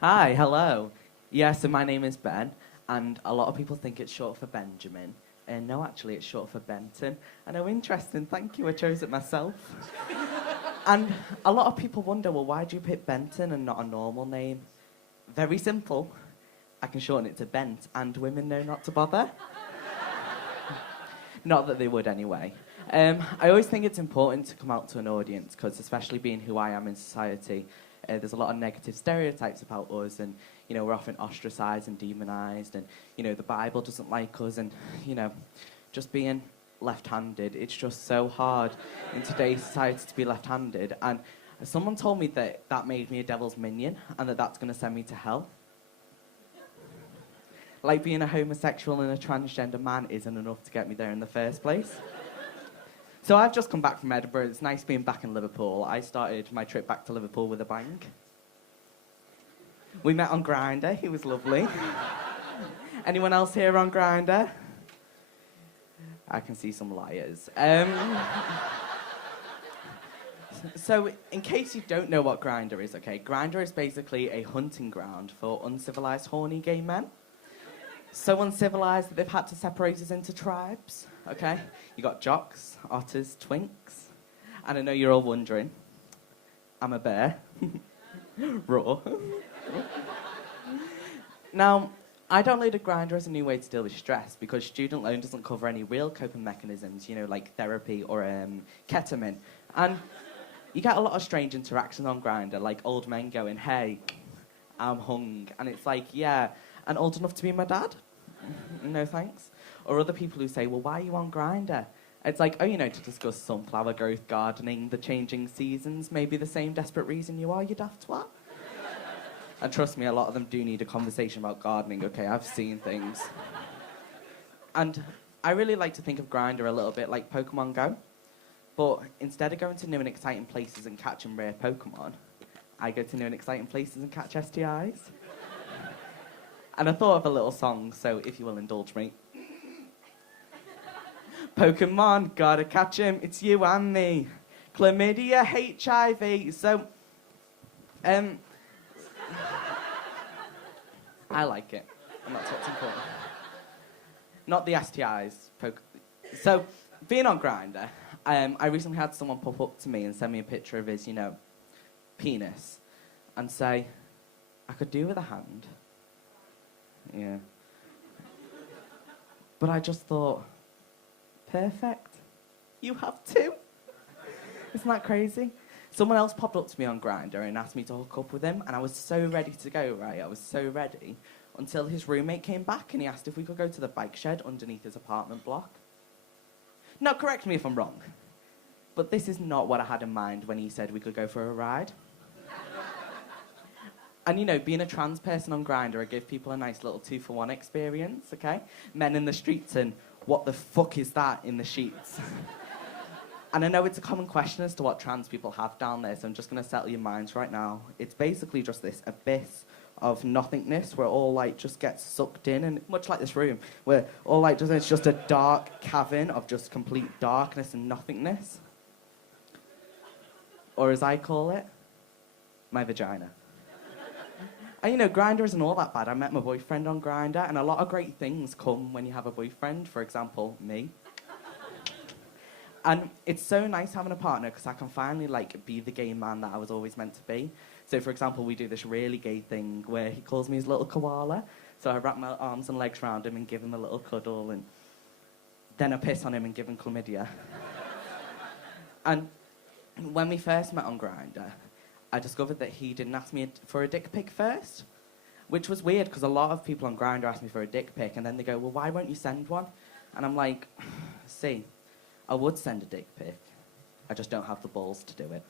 Hi, hello. Yeah, so my name is Ben, and a lot of people think it's short for Benjamin. And no, actually, it's short for Benton. I know, interesting, thank you, I chose it myself. And a lot of people wonder, well, why do you pick Benton and not a normal name? Very simple. I can shorten it to Bent, and women know not to bother. Not that they would anyway. I always think it's important to come out to an audience, because especially being who I am in society, there's a lot of negative stereotypes about us, and, you know, we're often ostracized and demonized, and, you know, the Bible doesn't like us, and, you know, just being left-handed, it's just so hard in today's society to be left-handed. And someone told me that that made me a devil's minion, and that that's going to send me to hell. Like being a homosexual and a transgender man isn't enough to get me there in the first place. So I've just come back from Edinburgh. It's nice being back in Liverpool. I started my trip back to Liverpool with a bang. We met on Grindr. He was lovely. Anyone else here on Grindr? I can see some liars. So, in case you don't know what Grindr is, okay, Grindr is basically a hunting ground for uncivilized, horny gay men. So uncivilized that they've had to separate us into tribes, okay? You got jocks, otters, twinks. And I know you're all wondering, I'm a bear. Raw. Now, I downloaded Grindr as a new way to deal with stress because student loan doesn't cover any real coping mechanisms, you know, like therapy or ketamine. And you get a lot of strange interactions on Grindr, like old men going, hey, I'm hung. And it's like, yeah, and old enough to be my dad? No thanks. Or other people who say, well, why are you on Grindr? It's like, oh, you know, to discuss sunflower growth, gardening, the changing seasons, maybe the same desperate reason you are, you daft twat. And trust me, a lot of them do need a conversation about gardening, okay? I've seen things. And I really like to think of Grindr a little bit like Pokemon Go. But instead of going to new and exciting places and catching rare Pokemon, I go to new and exciting places and catch STIs. And I thought of a little song, so if you will indulge me. Pokemon, gotta catch 'em, it's you and me. Chlamydia, HIV, so... I like it, and that's what's important. Not the STIs. So, being on Grindr, I recently had someone pop up to me and send me a picture of his, you know, penis, and say, I could do with a hand. Yeah. But I just thought, perfect. You have two. Isn't that crazy? Someone else popped up to me on Grindr and asked me to hook up with him, and I was so ready to go, right? I was so ready, until his roommate came back and he asked if we could go to the bike shed underneath his apartment block. Now, correct me if I'm wrong, but this is not what I had in mind when he said we could go for a ride. And, you know, being a trans person on Grindr, I give people a nice little 2-for-1 experience, okay? Men in the streets and what the fuck is that in the sheets? And I know it's a common question as to what trans people have down there, so I'm just going to settle your minds right now. It's basically just this abyss of nothingness where all light just gets sucked in, and much like this room, where all light does, it's just a dark cavern of just complete darkness and nothingness. Or as I call it, my vagina. And, you know, Grindr isn't all that bad. I met my boyfriend on Grindr, and a lot of great things come when you have a boyfriend. For example, me. And it's so nice having a partner because I can finally, like, be the gay man that I was always meant to be. So, for example, we do this really gay thing where he calls me his little koala. So I wrap my arms and legs around him and give him a little cuddle, and then I piss on him and give him chlamydia. And when we first met on Grindr, I discovered that he didn't ask me for a dick pic first, which was weird because a lot of people on Grindr ask me for a dick pic, and then they go, well, why won't you send one? And I'm like, see, I would send a dick pic. I just don't have the balls to do it.